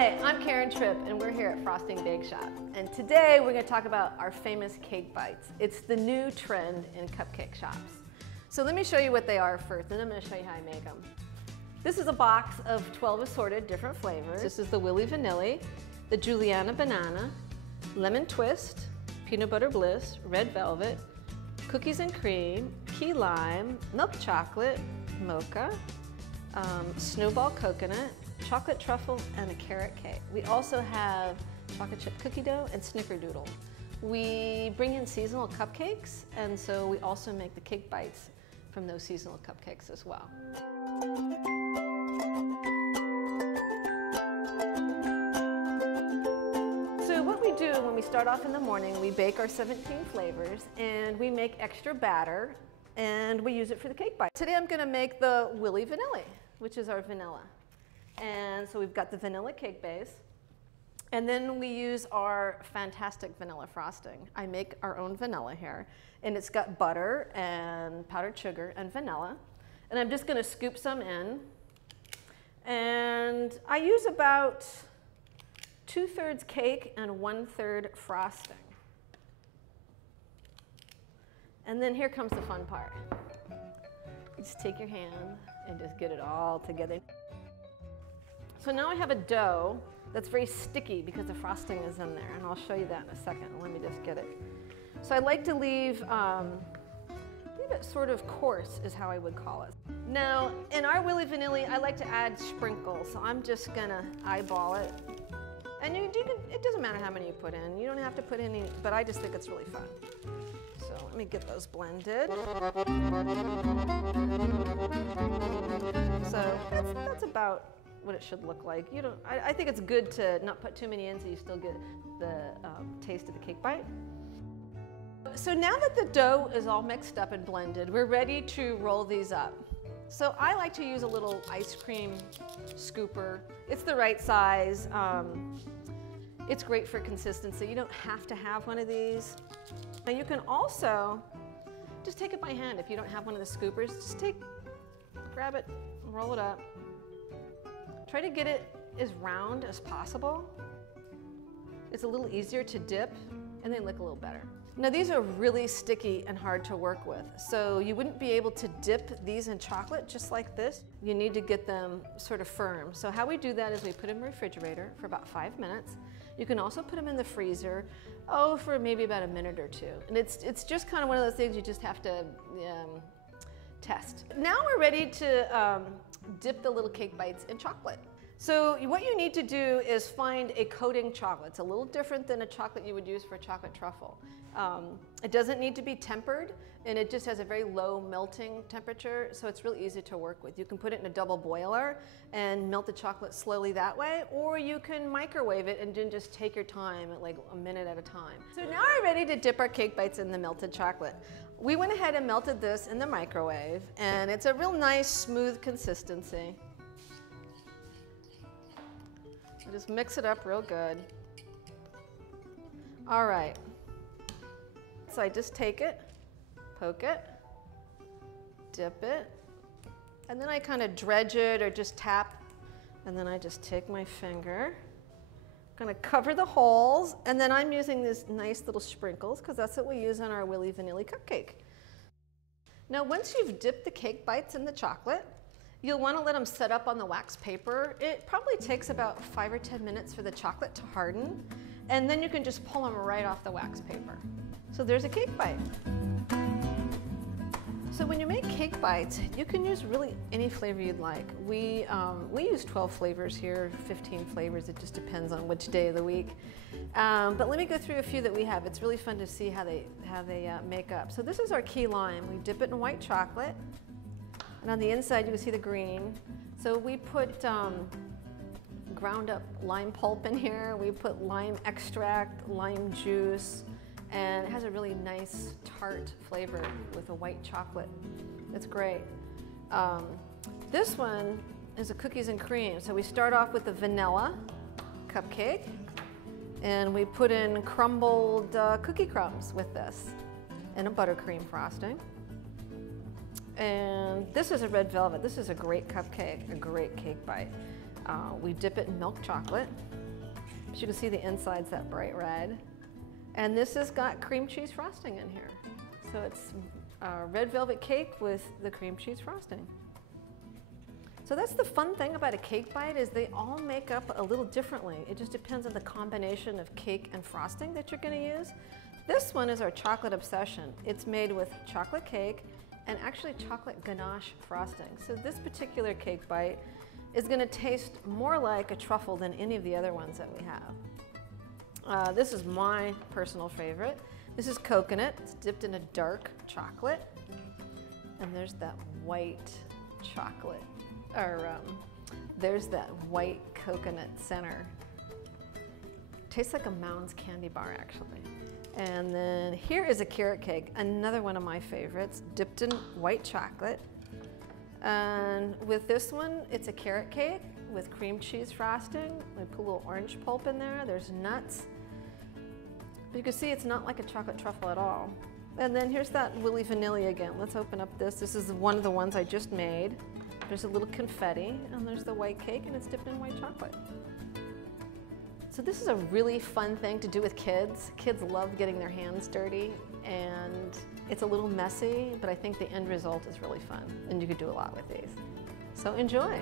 Hi, I'm Karen Tripp, and we're here at Frosting Bake Shop. And today we're going to talk about our famous cake bites. It's the new trend in cupcake shops. So let me show you what they are first, and then I'm going to show you how I make them. This is a box of 12 assorted different flavors. This is the Willy Vanilli, the Juliana Banana, Lemon Twist, Peanut Butter Bliss, Red Velvet, Cookies and Cream, Key Lime, Milk Chocolate, Mocha, Snowball Coconut, Chocolate Truffle, and a Carrot Cake. We also have chocolate chip cookie dough and snickerdoodle. We bring in seasonal cupcakes, and so we also make the cake bites from those seasonal cupcakes as well. So what we do when we start off in the morning, we bake our 17 flavors, and we make extra batter, and we use it for the cake bite. Today I'm going to make the Willy Vanilli, which is our vanilla. And so we've got the vanilla cake base, and then we use our fantastic vanilla frosting. I make our own vanilla here, and it's got butter and powdered sugar and vanilla. And I'm just going to scoop some in, and I use about 2/3 cake and 1/3 frosting. And then here comes the fun part. You just take your hand and just get it all together. So now I have a dough that's very sticky because the frosting is in there, and I'll show you that in a second. Let me just get it. So I like to leave it sort of coarse is how I would call it. Now in our Willy Vanilli, I like to add sprinkles, so I'm just gonna eyeball it. And it doesn't matter how many you put in. You don't have to put any, but I just think it's really fun. So let me get those blended. So that's about what it should look like. I think it's good to not put too many in so you still get the taste of the cake bite. So now that the dough is all mixed up and blended, we're ready to roll these up. So I like to use a little ice cream scooper. It's the right size. It's great for consistency. You don't have to have one of these. And you can also just take it by hand if you don't have one of the scoopers. Just grab it, and roll it up. Try to get it as round as possible. It's a little easier to dip, and they look a little better. Now these are really sticky and hard to work with, so you wouldn't be able to dip these in chocolate just like this. You need to get them sort of firm. So how we do that is we put them in the refrigerator for about 5 minutes. You can also put them in the freezer, for maybe about a minute or two. And it's just kind of one of those things you just have to test. Now we're ready to dip the little cake bites in chocolate. So what you need to do is find a coating chocolate. It's a little different than a chocolate you would use for chocolate truffle. It doesn't need to be tempered, and it just has a very low melting temperature, so it's really easy to work with. You can put it in a double boiler and melt the chocolate slowly that way, or you can microwave it and then just take your time at like a minute at a time. So now we're ready to dip our cake bites in the melted chocolate. We went ahead and melted this in the microwave, and it's a real nice smooth consistency. So just mix it up real good. All right. So I just take it, poke it, dip it, and then I kind of dredge it or just tap, and then I just take my finger, gonna cover the holes, and then I'm using these nice little sprinkles because that's what we use on our Willy Vanilli cupcake. Now once you've dipped the cake bites in the chocolate, you'll want to let them set up on the wax paper. It probably takes about 5 or 10 minutes for the chocolate to harden, and then you can just pull them right off the wax paper. So there's a cake bite. So when you make cake bites, you can use really any flavor you'd like. We use 12 flavors here, 15 flavors. It just depends on which day of the week. But let me go through a few that we have. It's really fun to see how they make up. So this is our key lime. We dip it in white chocolate, and on the inside you can see the green. So we put ground up lime pulp in here. We put lime extract, lime juice, and it has a really nice tart flavor with a white chocolate. It's great. This one is a cookies and cream. So we start off with the vanilla cupcake, and we put in crumbled cookie crumbs with this, and a buttercream frosting. And this is a red velvet. This is a great cupcake, a great cake bite. We dip it in milk chocolate. As you can see, the inside's that bright red. And this has got cream cheese frosting in here. So it's red velvet cake with the cream cheese frosting. So that's the fun thing about a cake bite, is they all make up a little differently. It just depends on the combination of cake and frosting that you're going to use. This one is our chocolate obsession. It's made with chocolate cake and actually chocolate ganache frosting. So this particular cake bite is going to taste more like a truffle than any of the other ones that we have. This is my personal favorite. This is coconut. It's dipped in a dark chocolate. And there's that white chocolate, or there's that white coconut center. Tastes like a Mounds candy bar, actually. And then here is a carrot cake, another one of my favorites, dipped in white chocolate. And with this one, it's a carrot cake with cream cheese frosting. We put a little orange pulp in there. There's nuts. But you can see it's not like a chocolate truffle at all. And then here's that Willy Vanilli again. Let's open up this. This is one of the ones I just made. There's a little confetti, and there's the white cake, and it's dipped in white chocolate. So this is a really fun thing to do with kids. Kids love getting their hands dirty, and it's a little messy, but I think the end result is really fun, and you could do a lot with these. So enjoy.